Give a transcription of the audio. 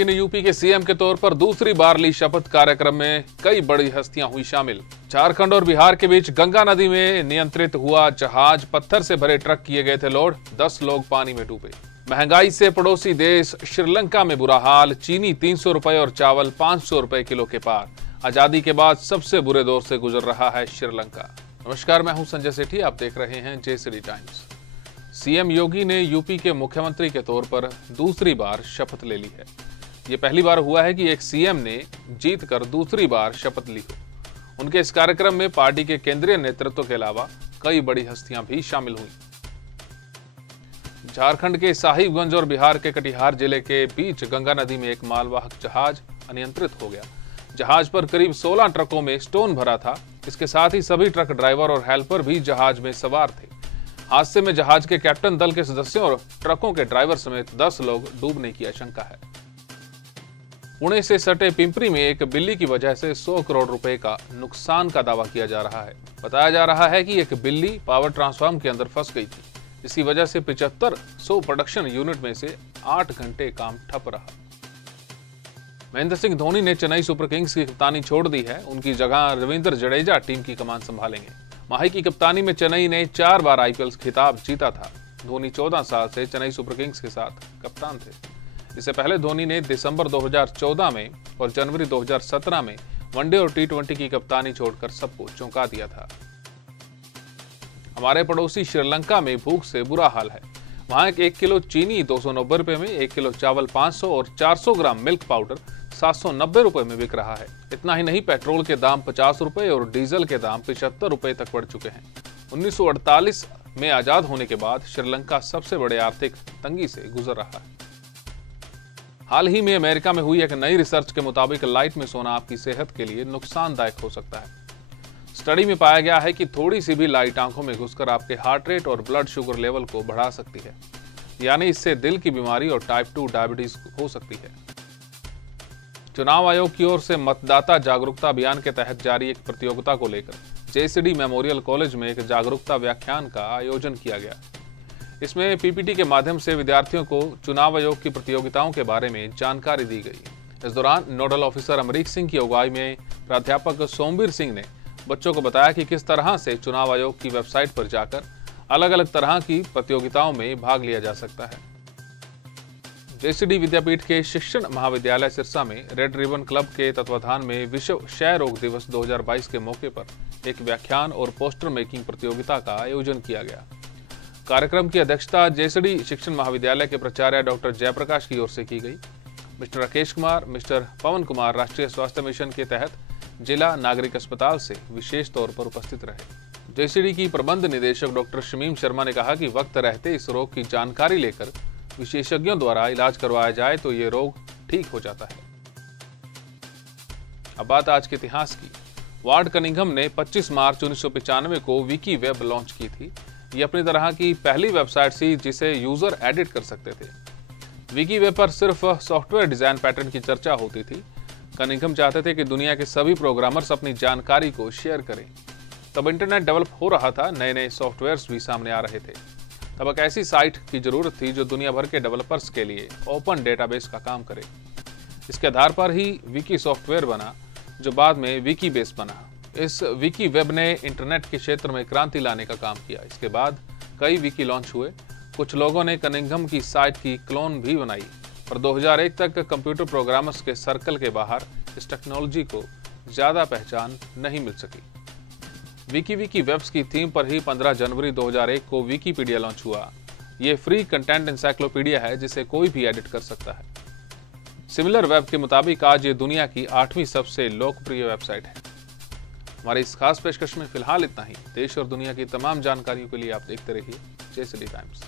योगी ने यूपी के सीएम के तौर पर दूसरी बार ली शपथ। कार्यक्रम में कई बड़ी हस्तियां हुई शामिल। झारखंड और बिहार के बीच गंगा नदी में नियंत्रित हुआ जहाज, पत्थर से भरे ट्रक किए गए थे लोड, 10 लोग पानी में डूबे। महंगाई से पड़ोसी देश श्रीलंका में बुरा हाल, चीनी 300 रुपए और चावल 500 रुपए किलो के पार। आजादी के बाद सबसे बुरे दौर से गुजर रहा है श्रीलंका। नमस्कार, मैं हूं संजय सेठी, आप देख रहे हैं जेसीडी टाइम्स। सीएम योगी ने यूपी के मुख्यमंत्री के तौर पर दूसरी बार शपथ ले ली है। ये पहली बार हुआ है कि एक सीएम ने जीतकर दूसरी बार शपथ ली हो। उनके इस कार्यक्रम में पार्टी के केंद्रीय नेतृत्व के अलावा कई बड़ी हस्तियां भी शामिल हुई। झारखंड के साहिबगंज और बिहार के कटिहार जिले के बीच गंगा नदी में एक मालवाहक जहाज अनियंत्रित हो गया। जहाज पर करीब 16 ट्रकों में स्टोन भरा था। इसके साथ ही सभी ट्रक ड्राइवर और हेल्पर भी जहाज में सवार थे। हादसे में जहाज के कैप्टन दल के सदस्यों और ट्रकों के ड्राइवर समेत 10 लोग डूबने की आशंका है। पुणे से सटे पिंपरी में एक बिल्ली की वजह से 100 करोड़ रुपए का नुकसान का दावा किया जा रहा है। बताया जा रहा है कि एक बिल्ली पावर ट्रांसफार्मर के अंदर फंस गई थी। इसी वजह से 75 प्रोडक्शन यूनिट में से 8 घंटे काम ठप रहा। महेंद्र सिंह धोनी ने चेन्नई सुपर किंग्स की कप्तानी छोड़ दी है। उनकी जगह रविंद्र जडेजा टीम की कमान संभालेंगे। माही की कप्तानी में चेन्नई ने 4 बार आईपीएल खिताब जीता था। धोनी 14 साल से चेन्नई सुपर किंग्स के साथ कप्तान थे। इससे पहले धोनी ने दिसंबर 2014 में और जनवरी 2017 में वनडे और टी20 की कप्तानी छोड़कर सबको चौंका दिया था। हमारे पड़ोसी श्रीलंका में भूख से बुरा हाल है। वहां 1 किलो चीनी 290 रुपए में, 1 किलो चावल 500 और 400 ग्राम मिल्क पाउडर 790 रुपए में बिक रहा है। इतना ही नहीं, पेट्रोल के दाम 50 रुपए और डीजल के दाम 75 रुपए तक बढ़ चुके हैं। 1948 में आजाद होने के बाद श्रीलंका सबसे बड़े आर्थिक तंगी से गुजर रहा है। हाल ही में अमेरिका में हुई एक नई रिसर्च के मुताबिक लाइट में सोना आपकी सेहत के लिए नुकसानदायक हो सकता है। स्टडी में पाया गया है कि थोड़ी सी भी लाइट आंखों में घुसकर आपके हार्ट रेट और ब्लड शुगर लेवल को बढ़ा सकती है, यानी इससे दिल की बीमारी और टाइप 2 डायबिटीज हो सकती है। चुनाव आयोग की ओर से मतदाता जागरूकता अभियान के तहत जारी एक प्रतियोगिता को लेकर जेसीडी मेमोरियल कॉलेज में एक जागरूकता व्याख्यान का आयोजन किया गया। इसमें पीपीटी के माध्यम से विद्यार्थियों को चुनाव आयोग की प्रतियोगिताओं के बारे में जानकारी दी गई। इस दौरान नोडल ऑफिसर अमरीक सिंह की अगुवाई में प्राध्यापक सोमवीर सिंह ने बच्चों को बताया कि किस तरह से चुनाव आयोग की वेबसाइट पर जाकर अलग अलग तरह की प्रतियोगिताओं में भाग लिया जा सकता है। जेसीडी विद्यापीठ के शिक्षण महाविद्यालय सिरसा में रेड रिबन क्लब के तत्वाधान में विश्व क्षय रोग दिवस 2022 के मौके पर एक व्याख्यान और पोस्टर मेकिंग प्रतियोगिता का आयोजन किया गया। कार्यक्रम की अध्यक्षता जेसीडी शिक्षण महाविद्यालय के प्राचार्य डॉक्टर जयप्रकाश की ओर से की गई। मिस्टर राकेश कुमार, मिस्टर पवन कुमार राष्ट्रीय स्वास्थ्य मिशन के तहत जिला नागरिक अस्पताल से विशेष तौर पर उपस्थित रहे। जेसीडी की प्रबंध निदेशक डॉक्टर शमीम शर्मा ने कहा कि वक्त रहते इस रोग की जानकारी लेकर विशेषज्ञों द्वारा इलाज करवाया जाए तो ये रोग ठीक हो जाता है। अब बात आज के इतिहास की। वार्ड कनिंघम ने 25 मार्च 1995 को विकी वेब लॉन्च की थी। ये अपनी तरह की पहली वेबसाइट थी जिसे यूजर एडिट कर सकते थे। विकी वेब पर सिर्फ सॉफ्टवेयर डिजाइन पैटर्न की चर्चा होती थी। कनिंघम चाहते थे कि दुनिया के सभी प्रोग्रामर्स अपनी जानकारी को शेयर करें। तब इंटरनेट डेवलप हो रहा था, नए नए सॉफ्टवेयर्स भी सामने आ रहे थे। तब एक ऐसी साइट की जरूरत थी जो दुनिया भर के डेवलपर्स के लिए ओपन डेटाबेस का काम करे। इसके आधार पर ही विकी सॉफ्टवेयर बना, जो बाद में विकी बेस बना। इस विकी वेब ने इंटरनेट के क्षेत्र में क्रांति लाने का काम किया। इसके बाद कई विकी लॉन्च हुए। कुछ लोगों ने कनिंघम की साइट की क्लोन भी बनाई, पर 2001 तक कंप्यूटर प्रोग्रामर्स के सर्कल के बाहर इस टेक्नोलॉजी को ज्यादा पहचान नहीं मिल सकी। विकी वेब्स की थीम पर ही 15 जनवरी 2001 को विकीपीडिया लॉन्च हुआ। ये फ्री कंटेंट इंसाइक्लोपीडिया है जिसे कोई भी एडिट कर सकता है। सिमिलर वेब के मुताबिक आज ये दुनिया की 8वीं सबसे लोकप्रिय वेबसाइट है। हमारी इस खास पेशकश में फिलहाल इतना ही। देश और दुनिया की तमाम जानकारियों के लिए आप देखते रहिए जेसीडी टाइम्स।